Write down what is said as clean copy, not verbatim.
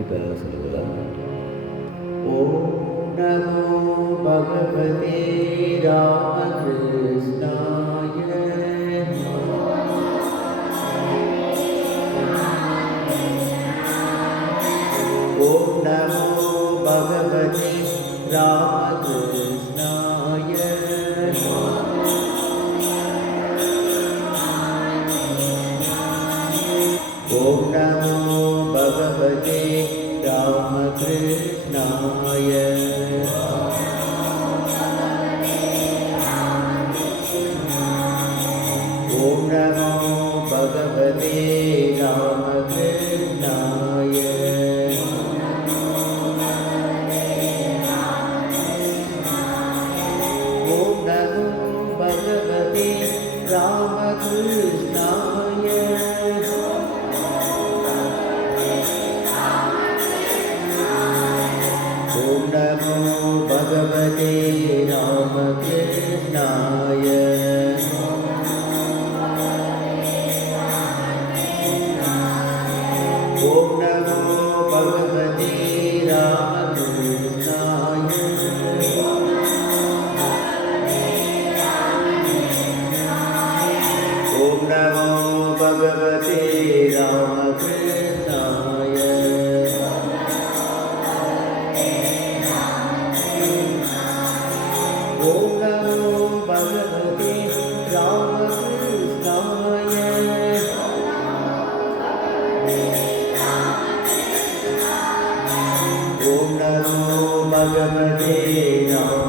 இப்போ சொல்லுங்கள். ஓம் நமோ பகவதே ராமகிருஷ்ணாய. ஓம் நமோ பகவதே ராமகிருஷ்ணாய. ஓம் நமோ பகவதே ராமகிருஷ்ணாய. ஓம் நமோ பகவதே ராமகிருஷ்ணாய. ஓம் நமோ பகவதே ராமகிருஷ்ணாய. ஓம் நமோ பகவதே ராமகிருஷ்ணாய. ஓம் நமோ பகவதே ராமகிருஷ்ணாய. ஓம் நமோ பகவதே ராமகிருஷ்ணாய. ஓம் நமோ பகவதே ராமகிருஷ்ணாய. ஓம் நமோ பகவதே ராமகிருஷ்ணாய.